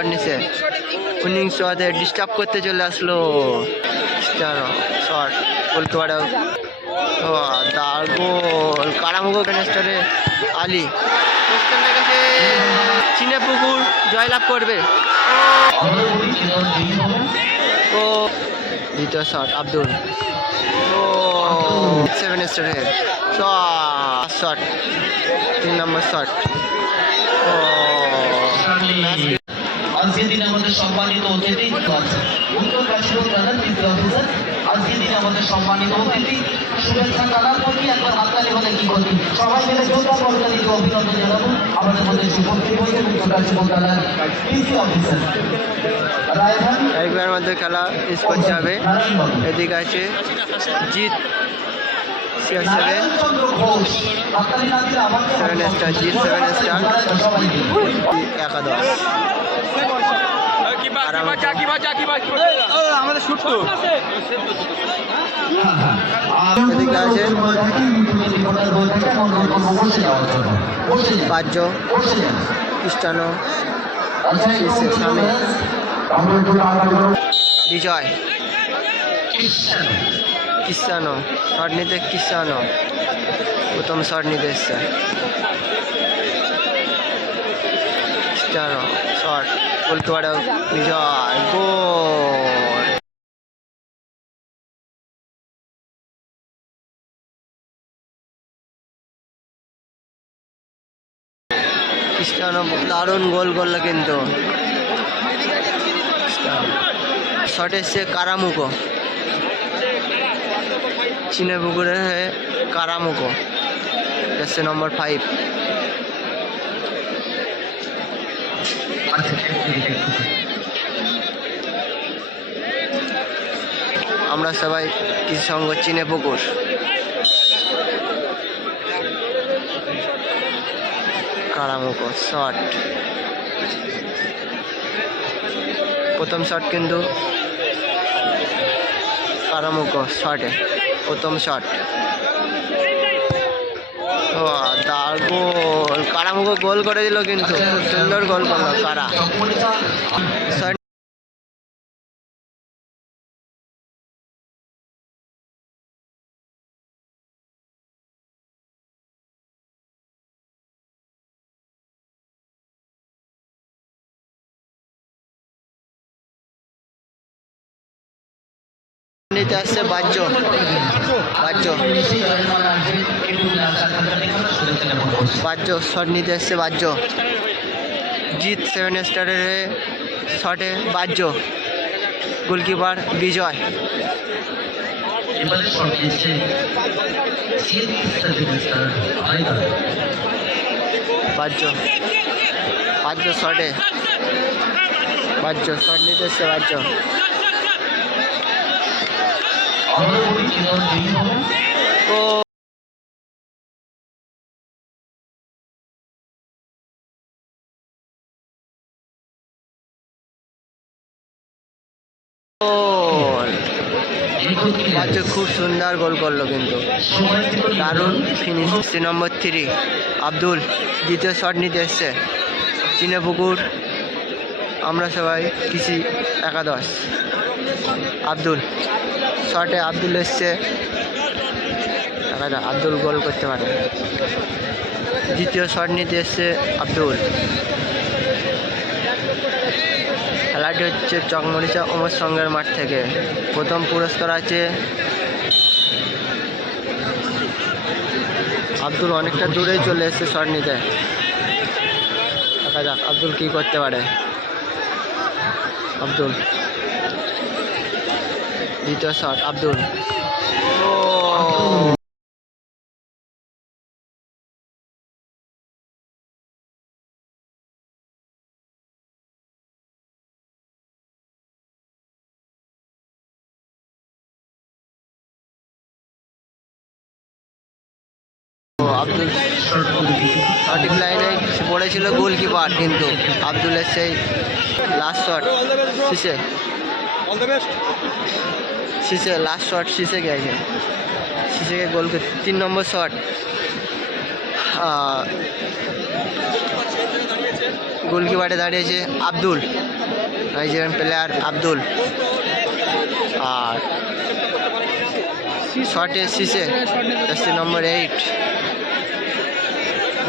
Shot নিছে, winning শটে disturb করতে চলে আসলো। শট বলতে পারে দার গোল। কারামুগো ক্যানেস্টারে আলী লেগেছে, চিনে পুকুর জয়লাভ করবে। ও দ্বিতীয় শট আব্দুল, ও 7 স্টারে শট, 3 নম্বর শট। আজকের দিনে আমাদের সম্মানিত অতিথি উত্তর কাশীপুর থানার ডিসি অফিসার, আজকের দিনে আমাদের সম্মানিত অতিথি শুভেচ্ছা জানার প্রতি একবার হাততালি হলে কি ক্ষতি। সবাই মিলে যোদ্ধা কর্মচারীকে অভিনন্দন জানাবো। আমাদের মধ্যে উপস্থিত হয়েছে উত্তর কাশীপুর থানার ডিসি অফিসার একবার মধ্যে খেলা শেষ করতে হবে। এদিকে আছে জিৎ 7 স্টার, জিৎ 7 স্টার, একাদশ। আমাদের শুট তো এদিকে আছে বাহ্য খ্রিস্টানো, বিজয় কিসানো শট নিতে, কিসানো প্রথম শট নিতে এসছে। কিসানো শট বলতে পারে বিজয়, গোল। ক্রিস্টিয়ানো দারুণ গোল করলো কিন্তু। শট এসছে কারামুকো, চিনে পুকুরে হয়ে কারামুকো এসছে নম্বর 5। আমরা সবাই কিছু সঙ্গ চিনে পুকুর। কারামুকো শট, প্রথম শট কিন্তু কারামুকো শটে, প্রথম শট। ও দার গোল, কারামুকো গোল করে দিল কিন্তু, খুব সুন্দর গোল করলো কারা। নিতে আসছে বাহ্য, বাহ্য শট নিতে আসছে বাহ্য। জিৎ 7 স্টারের শটে বাহ্য, গোলকিপার বিজয়। বাহ্য শটে, বাহ্য শট নিতে আসছে বাহ্য। ও খুব সুন্দর গোল করলো কিন্তু, দারুণ ফিনিশ। নম্বর 3 আব্দুল দ্বিতীয় শট নিতে এসছে, চিনে পুকুর আমরা সবাই কিছু একাদশ। আব্দুল শটে আব্দুল এসছে, আব্দুল গোল করতে পারে। দ্বিতীয় শট নিতে এসছে আব্দুল। খেলাটি হচ্ছে চকমরিচা অমর সঙ্গের মাঠ থেকে। প্রথম পুরস্কার আছে আব্দুল, অনেকটা দূরেই চলে এসছে শট নিতে। দেখা যাক আব্দুল কি করতে পারে। আব্দুল দ্বিতীয় শট আব্দুল, আব্দুল সঠিক লাইনে পড়েছিল গোলকিপার, কিন্তু আব্দুলের সেই লাস্ট শট শীষে লাস্ট শট শীষে গেছে, শীষেকে গোল 3 নম্বর শট। গোলকিপারে দাঁড়িয়েছে আব্দুল, নাইজেরিয়ান প্লেয়ার আব্দুল। আর শটে সিসে, জার্সি নম্বর 8,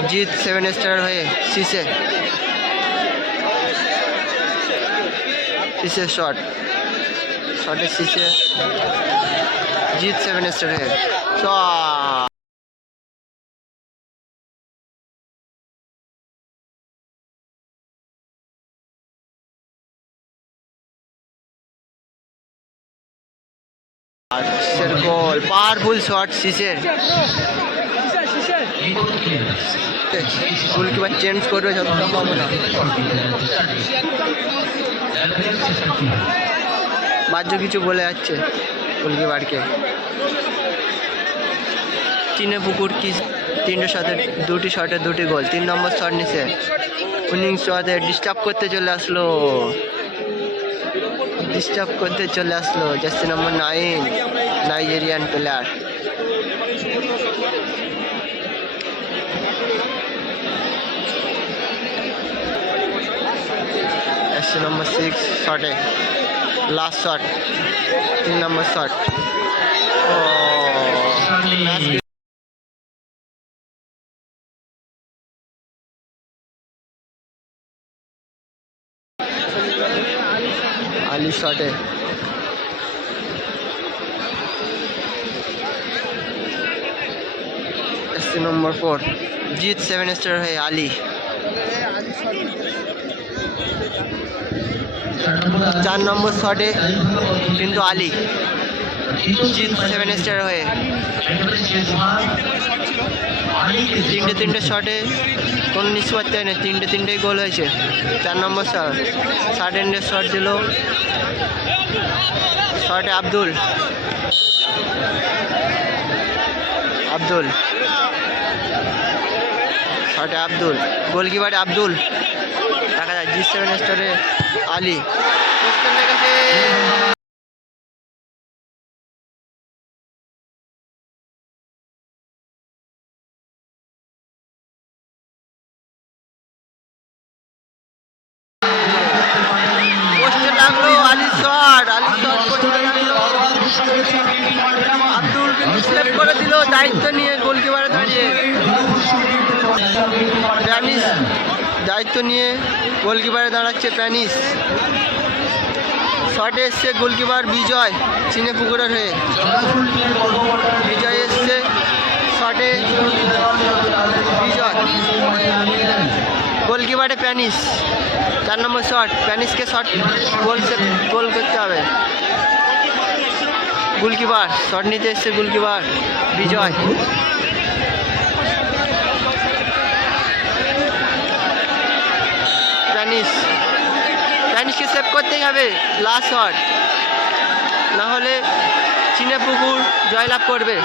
জিত 7 স্টার হয়ে সিসে, সিসে শটে সিসে, জিত 7 স্টার হয়ে শট। আর সিসের গোল, পাওয়ারফুল শট সিসের। গোলকিপার চেঞ্জ করবে যত সম্ভাবনা। বাহ্য কিছু বলে যাচ্ছে গোলকিপারকে। চিনেপুকুর কি 3টে শটে 2টি শটে 2টি গোল। 3 নম্বর শট নিছে, উইনিং শটে ডিস্টার্ব করতে চলে আসলো, জার্সি নম্বর 9, নাইজেরিয়ান প্লেয়ার। জার্সি নম্বর 6 শটে, লাস্ট শট, 3 নম্বর শট। আলি শটে, জার্সি নম্বর 4, জিত 7 স্টার হয়ে আলি। 4 নম্বর শটে কিন্তু আলি, জিত 7 স্টার হয়ে। 3টে শটে কোনো নিষ্পত্তি হয়নি, 3টেই গোল হয়েছে। 4 নম্বর শট, শার্ট এন্ডের শট দিল, শটে আব্দুল, শটে আব্দুল, গোলকিপারে আব্দুল। দেখা যায় জিত 7 স্টারে আলি। পোস্টে লাগলো আলি শট, পোস্টে লাগলো। আব্দুল স্লেপ করে দিল দায়িত্ব নিয়ে, গোলকিপারে দাঁড়িয়ে প্যানিস দায়িত্ব নিয়ে গোলকিপারে দাঁড়াচ্ছে প্যানিস। শটে এসছে গোলকিপার বিজয়, চিনেপুকুরের হয়ে বিজয় এসছে শটে, বিজয়। গোলকিপারে প্যানিস, 4 নম্বর শট, প্যানিসকে শট গোল করতে হবে। গোলকিপার শট নিতে এসছে, গোলকিপার বিজয়। প্যানিসকে সেভ করতেই হবে, লাস্ট শট, না হলে চিনেপুকুর জয়লাভ করবে।